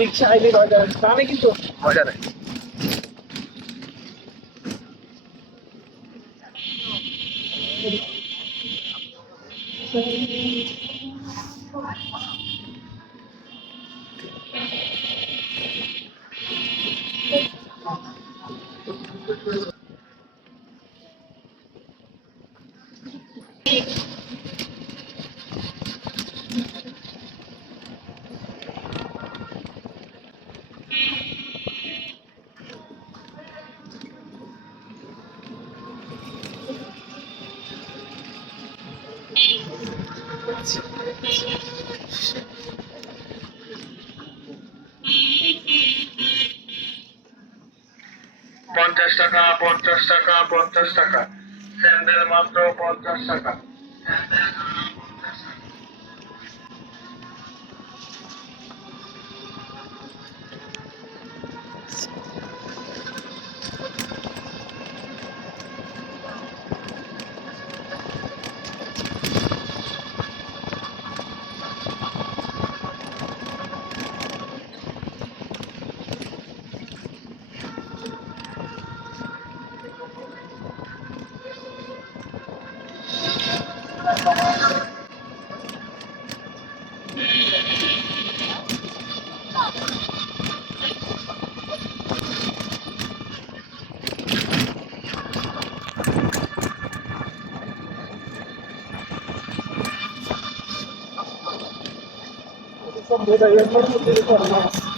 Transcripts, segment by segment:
রিক্সা আইলে দামে কিন্তু মজা নেই। 50 টাকা, 50 টাকা, 50 টাকা। স্যান্ডেল মাত্র 50 টাকা।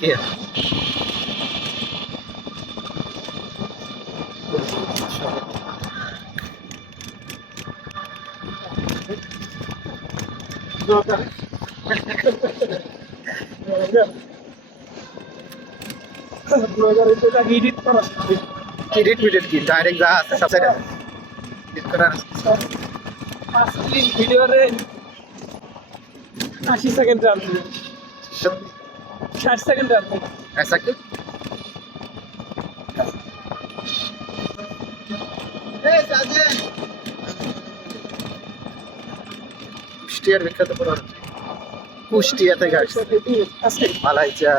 Iya. Edit video ki direct जा सबसे edit करा 5 ভিডিও রে 80 সেকেন্ড রাখবে 60 সেকেন্ড রাখবে ऐसा क्यों ए साजन কুষ্টিয়ার বিখ্যাত পড়া কুষ্টিয়া থেকে আসছে মালাইচা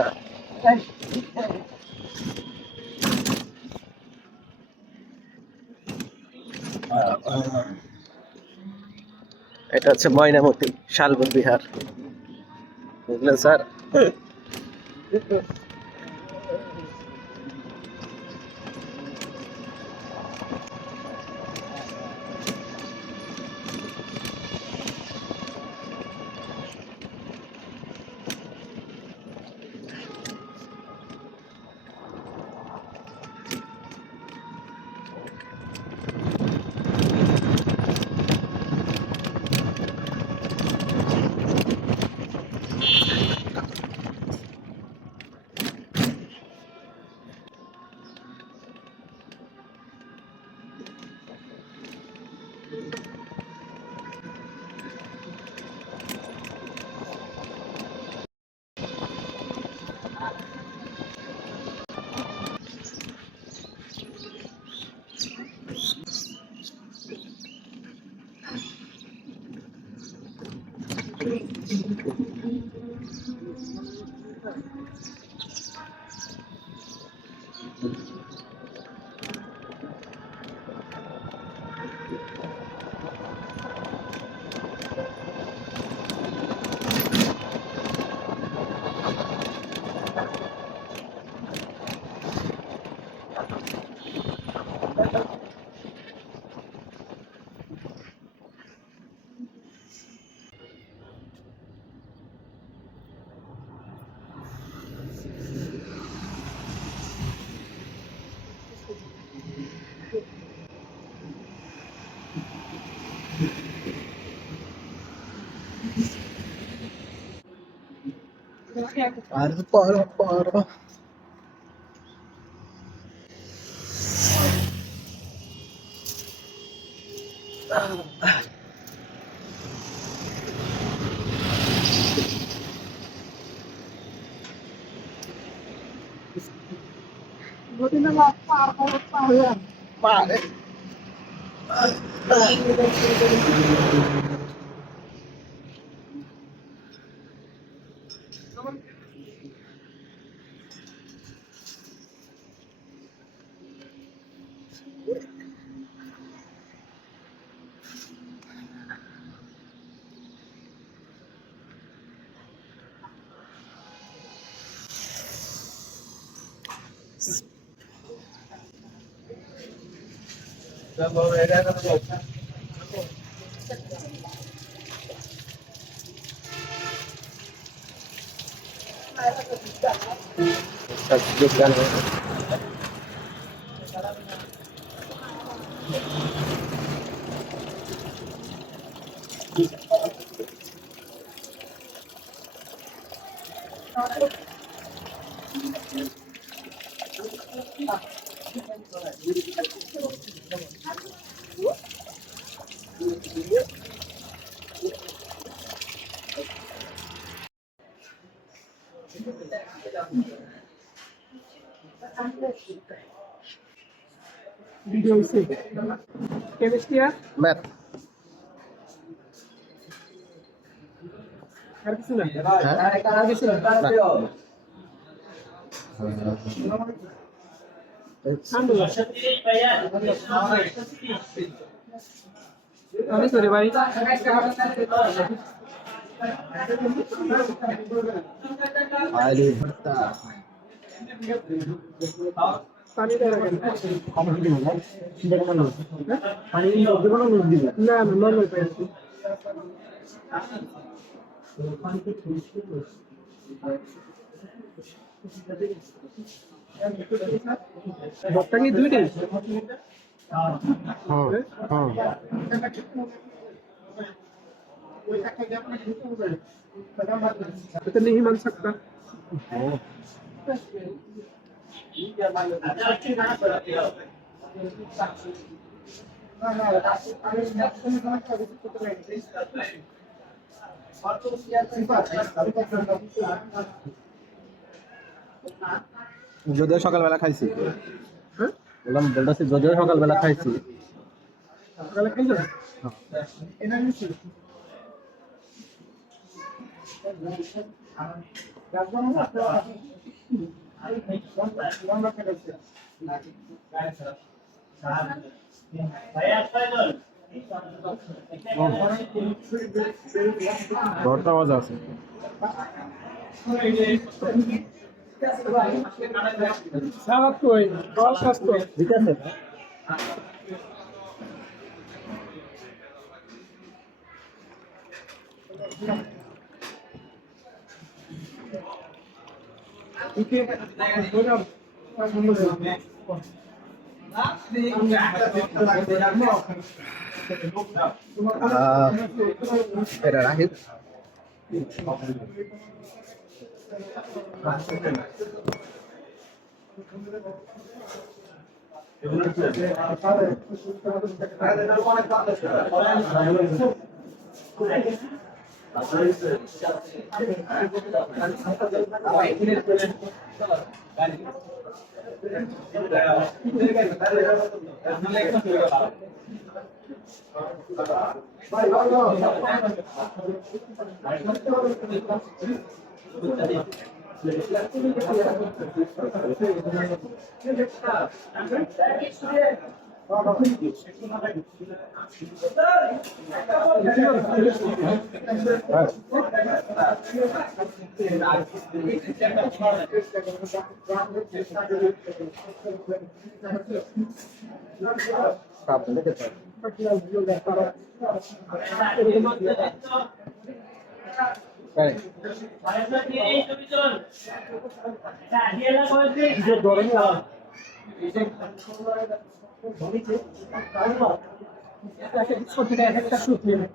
এটা হচ্ছে ময়নামতি শালবন বিহার বুঝলেন স্যার para Pare. ভিডিও হইছে কেমিস্ট্রি ম্যাথ আর কিছু না হ্যাঁ আর কিছু না আমি করে ভাই আলু ভর্তা পানি দেওয়া রাখেন না না নর্মাল পাই ভর্তা কি দুইটাই तो नहीं मान सकता যদিও সকালবেলা খাইছি হ্যাঁ বললাম বলতেছি যদিও সকালবেলা খাইছি সকালে খাই না ভর্তা মজা আছে সালাদ কই ফল স্বাস্থ্য ঠিক আছে ইকে বললাম এটা রাখি একটা সুখ নেবে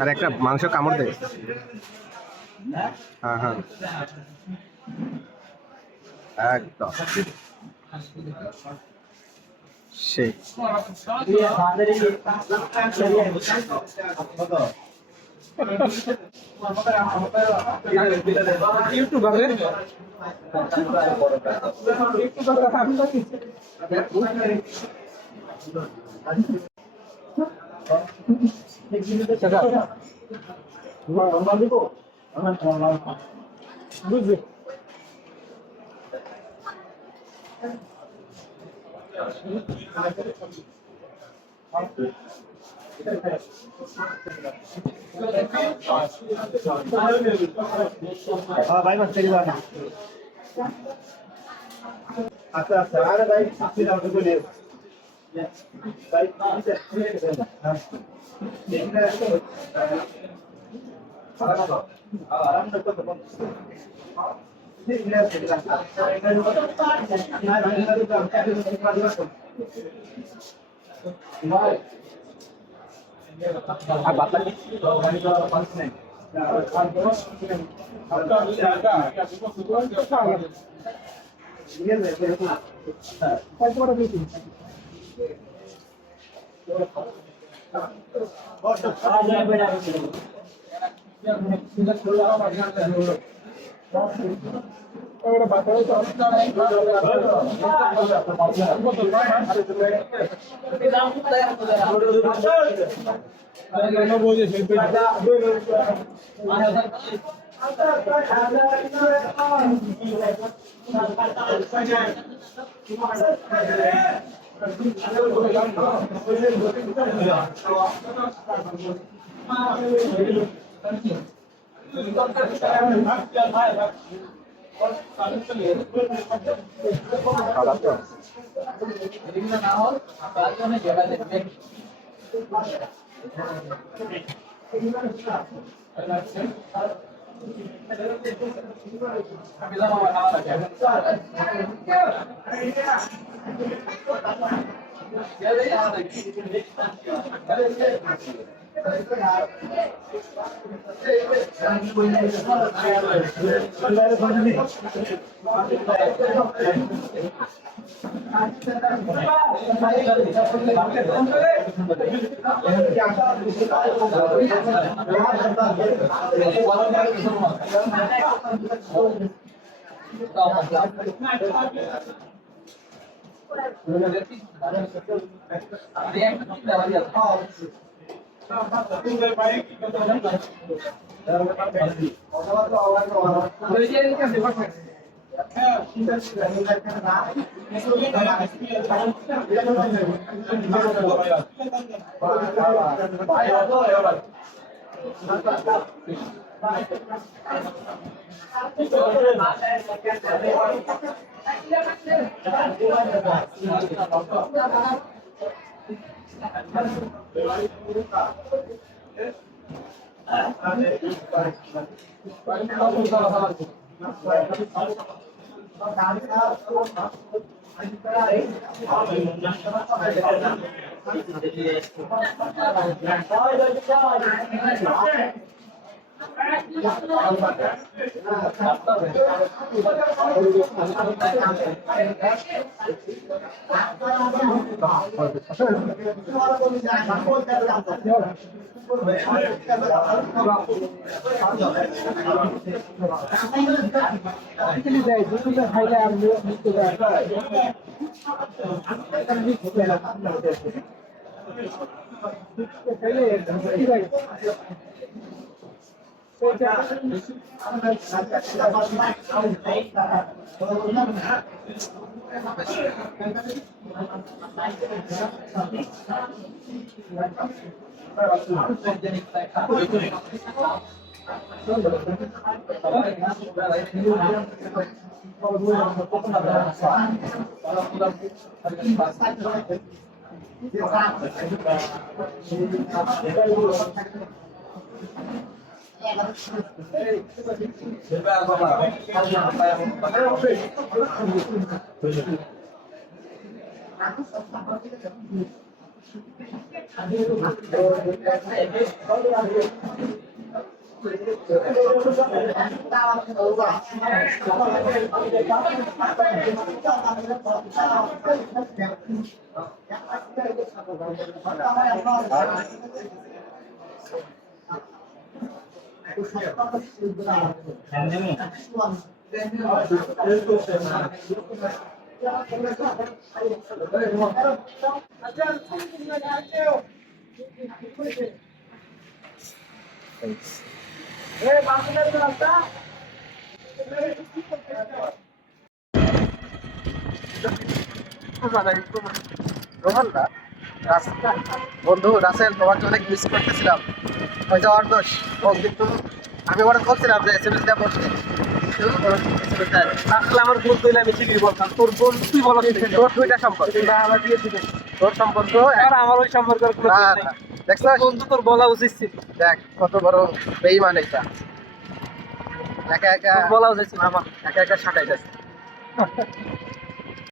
আর একটা মাংস কামড় দেয়। হ্যাঁ হ্যাঁ একদম সেই বুঝলি ভাই মাছ তেরি বানা আচ্ছা আচ্ছা আরে ভাই আপনি দাও বলে ভাই আর বাতা খাইলে আর রোহানরা বন্ধু রাসেল তোমাকে অনেক মিস করতেছিলাম। ওই যাওয়ার দোষ ও কিন্তু আমি বরং বলছিলাম যে এসএমএস দেওয়া বসে আসলে আমার ভুল হইলে আমি ঠিকই বলতাম। তোর বোন তুই বলো তোর দুইটা সম্পর্ক, না আমার দিয়েছিল তোর সম্পর্ক আর আমার ওই সম্পর্কের কোনো না, ঠিক না। নাই। দেখছো বন্ধু তোর বলা উচিত ছিল, দেখ কত বড় বেইমান এটা, একা একা তোর বলা উচিত ছিল আমার। একা একা সাটাই যাচ্ছে।